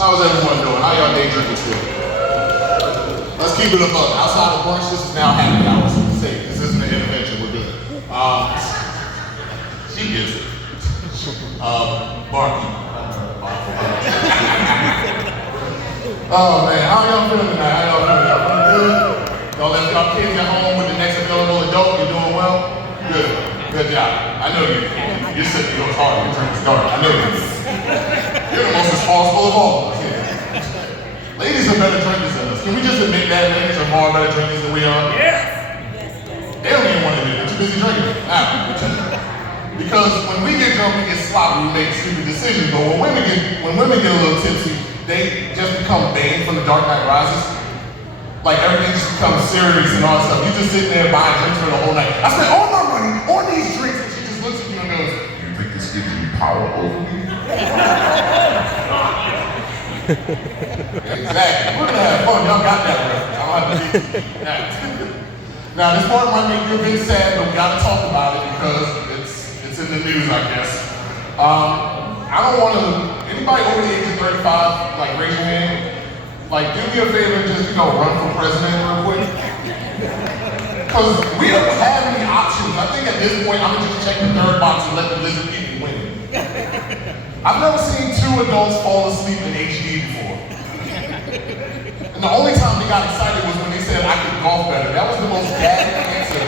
How's everyone doing? How y'all day drinking still? Let's keep it above. Outside of brunch, this is now happy hour. So safe. This isn't an intervention. We're good. She gets it. Barky. Oh man, how y'all feeling tonight? How y'all feeling? Y'all feeling good? Y'all left y'all kids at home with the next available adult. You're doing well? Good. Good job. I know you. You're sitting yours hard. Your drink is dark. I know you. You're the most responsible of all of us. Ladies are better drinkers than us. Can we just admit that ladies are far better drinkers than we are? Yes. They don't even want to do it. They're too busy drinking. Because when we get drunk, we get sloppy, we make stupid decisions. But when women get a little tipsy, they just become Bane from The Dark Knight Rises. Like everything just becomes serious and all that stuff. You just sitting there buying drinks for the whole night. I spent all my money on these drinks, and she just looks at you and goes, "You think this gives you power over me?" Exactly. We're gonna have fun. Y'all got that reference. I don't have to teach you. Now this part might make you a bit sad, but we gotta talk about it because it's in the news, I guess. I don't want to. Anybody over the age of 35, like raise your hand. Like, do me a favor and just run for president real quick. Because we don't have any options. I think at this point I'm gonna just check the third box and let the lizard people win. I've never seen two adults fall asleep in HD before. And the only time they got excited was when they said I could golf better. That was the most bad answer.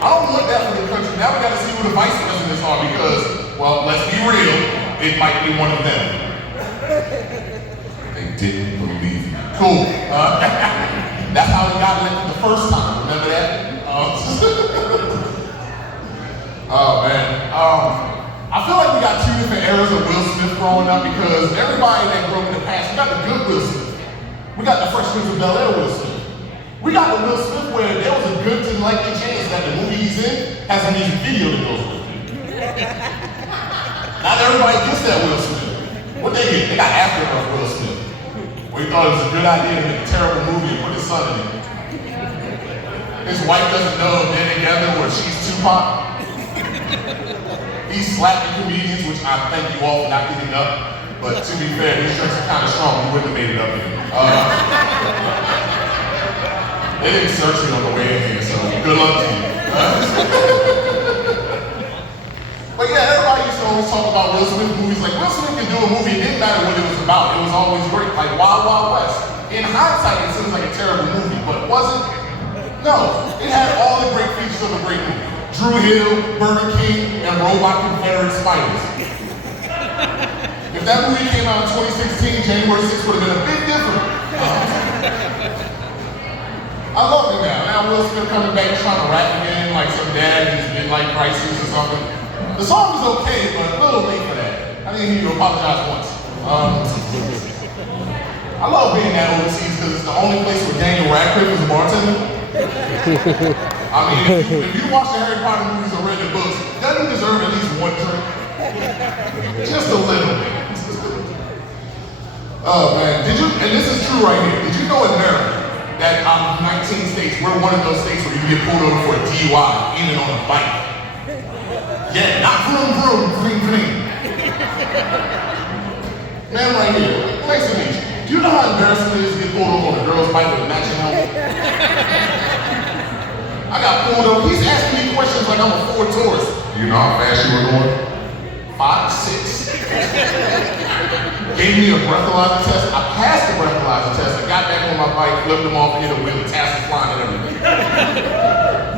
I don't want that for the country. Now we gotta see who the vice presidents are because, well, let's be real, it might be one of them. They didn't believe me. Cool. That's how he got elected the first time. Remember that? Oh man. I feel like we got two different eras of Will Smith growing up because everybody that grew up in the past, we got the good Will Smith. We got the Fresh Prince of Bel-Air Will Smith. We got the Will Smith where there was a good to likely chance that the movie he's in has a music video that goes with it. Not everybody gets that Will Smith. What they get? They got After Earth Will Smith. Where he thought it was a good idea to make a terrible movie and put his son in it. His wife doesn't know if they're together or she's Tupac. He slapped the comedians, which I thank you all for not giving up. But to be fair, these drinks are kind of strong. We wouldn't have made it up here. They didn't search me on the way in here, so good luck to you. But yeah, everybody used to always talk about Will Smith movies. Like, Will Smith could do a movie, it didn't matter what it was about. It was always great. Like Wild Wild West. In hindsight, it seems like a terrible movie, but was it? No. It had all the great features of a great movie. Drew Hill, Burger King, and Robot Confederate Spiders. If that movie came out in 2016, January 6th would have been a bit different. I love it now. Now Will Smith coming back trying to rap again like some dad in his midlife crisis or something. The song is okay, but a little late for that. I didn't hear you apologize once. I love being at overseas because it's the only place where Daniel Radcliffe is a bartender. I mean, if you watch the Harry Potter movies or read the books, doesn't he deserve at least one drink? Just a little bit. Oh man, and this is true right here. Did you know in America that out of 19 states, we're one of those states where you can get pulled over for a DUI, even on a bike? Yeah, not vroom vroom, green green. Man right here, nice to meet you. Do you know how embarrassing it is to get pulled over on a girl's bike with a matching helmet? I got pulled over. He's asking me questions like I'm a Ford Taurus. Do you know how fast you were going? 5, 6. Gave me a breathalyzer test. I passed the breathalyzer test. I got back on my bike, flipped him off, and hit a wheel, tassels flying and everything.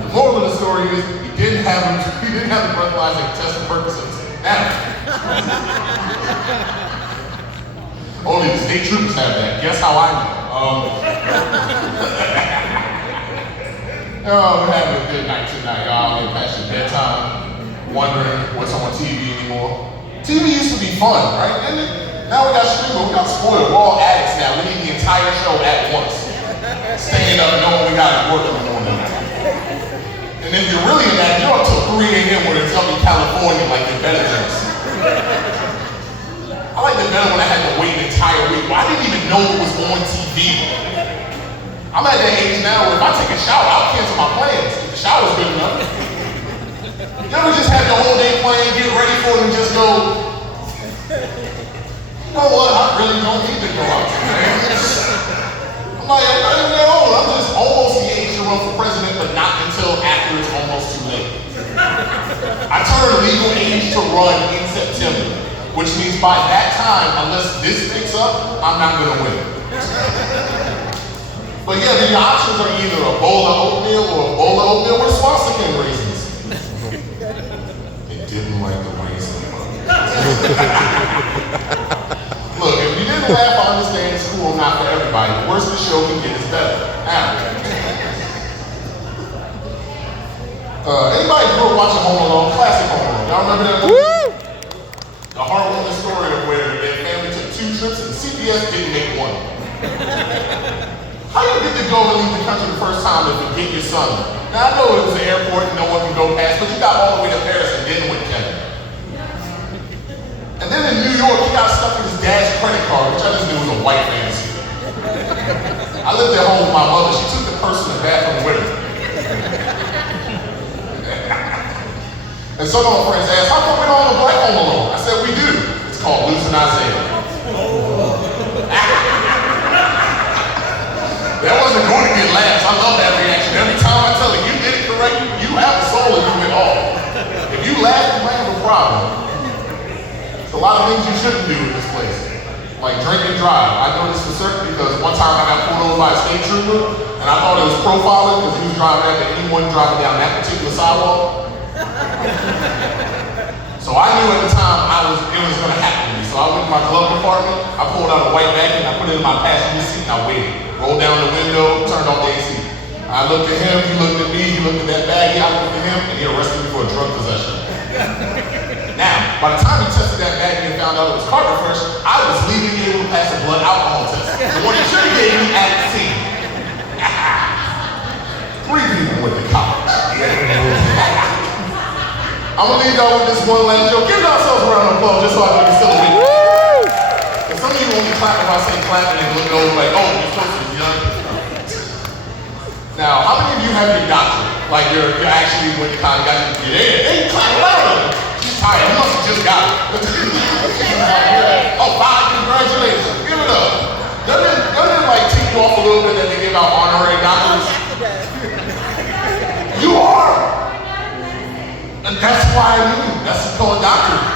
The moral of the story is he didn't have the breathalyzer test for Percocets. Now, only the state troopers have that. Guess how I know? Oh, we're having a good night tonight, y'all. We're past your bedtime, wondering what's on TV anymore. TV used to be fun, right? Didn't it? Now we got streaming, we got spoiled. We're all addicts now. We need the entire show at once. Staying up knowing we got to work in the morning. And if you're really an addict, you're up till 3 a.m. when it's up in California like your better drinks. I liked it better when I had to wait an entire week. Well, I didn't even know it was on TV. I'm at that age now where if I take a shower, I'll cancel my plans. If the shower's good enough. You ever just have the whole day plan, get ready for it, and just go, you know what, I really don't need to go out Like, I'm not even that old. I'm just almost the age to run for president, but not until after it's almost too late. I turned legal age to run in September, which means by that time, unless this picks up, I'm not gonna win. But yeah, the options are either a bowl of oatmeal or a bowl of oatmeal with swastika and raisins. It didn't like the raisin. Look, if you didn't laugh, I understand it's cool, not for everybody. The worse the show can get is better. Anybody grew up watching Home Alone? Classic Home Alone. Y'all remember that movie? Woo! The heartwarming story of where their family took 2 trips and CBS didn't make one. How you get to go and leave the country the first time and forget your son? Now I know it was an airport and no one can go past, but you got all the way to Paris and didn't with Kevin. And then in New York, he got stuck in his dad's credit card, which I just knew was a white fantasy. I lived at home with my mother. She took the purse in the bathroom with her. And some of my friends asked, how come we don't have a black Home Alone? I said, we do. It's called Losing Isaiah. That wasn't going to get laughs. I love that reaction. Every time I tell you, you did it correctly, you have a soul and you went off. If you laugh, you might have a problem. There's a lot of things you shouldn't do in this place. Like drink and drive. I know this for certain because one time I got pulled over by a state trooper and I thought it was profiling because he was driving after anyone driving down that particular sidewalk. So I knew at the time it was going to happen to me. So I went to my glove compartment, I pulled out a white bag and I put it in my passenger seat and I waited. Rolled down the window, turned off the AC. I looked at him, he looked at me, he looked at that baggie, I looked at him, and he arrested me for drug possession. Now, by the time he tested that baggie and found out it was carbon fresh, I was legally able to pass a blood alcohol test. The one he should have gave me at the scene. 3 people went to college. I'm gonna leave y'all with this one last joke. Give yourselves a round of applause just so I know you're still awake. And some of you only clap if I say clap and then look over like, oh, you're supposed to be young. Now, how many of you have your doctorate? Like you're actually went to college, got your yeah, hey, clap louder. She's tired, you must have just got it. Oh, 5, congratulations, give it up. Doesn't it like tick you off a little bit that they give out honorary doctorates? You are! And that's why I knew. That's called doctorate.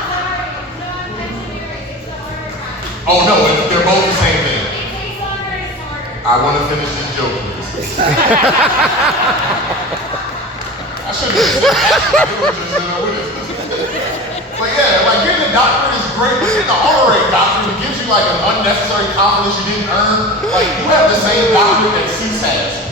Oh no, they're both the same thing. I want to finish this joke, please. I shouldn't have said that. But yeah, like getting a doctorate is great, but getting an honorary doctorate gives you like an unnecessary confidence you didn't earn. Like you have the same doctorate that Seuss has.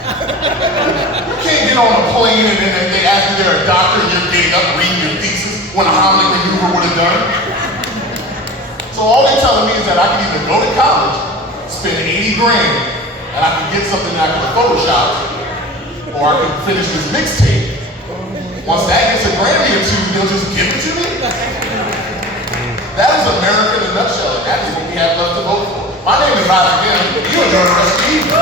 You can't get on a plane and then they ask you they're a doctor and you're getting up reading your thesis when a Heimlich maneuver would have done. So all they're telling me is that I can either go to college, spend 80 grand, and I can get something that I can Photoshop, or I can finish this mixtape. Once that gets a Grammy or 2, they'll just give it to me? That is America in a nutshell, and that is what we have left to vote for. My name is Isaac M. You enjoy the rest of the evening.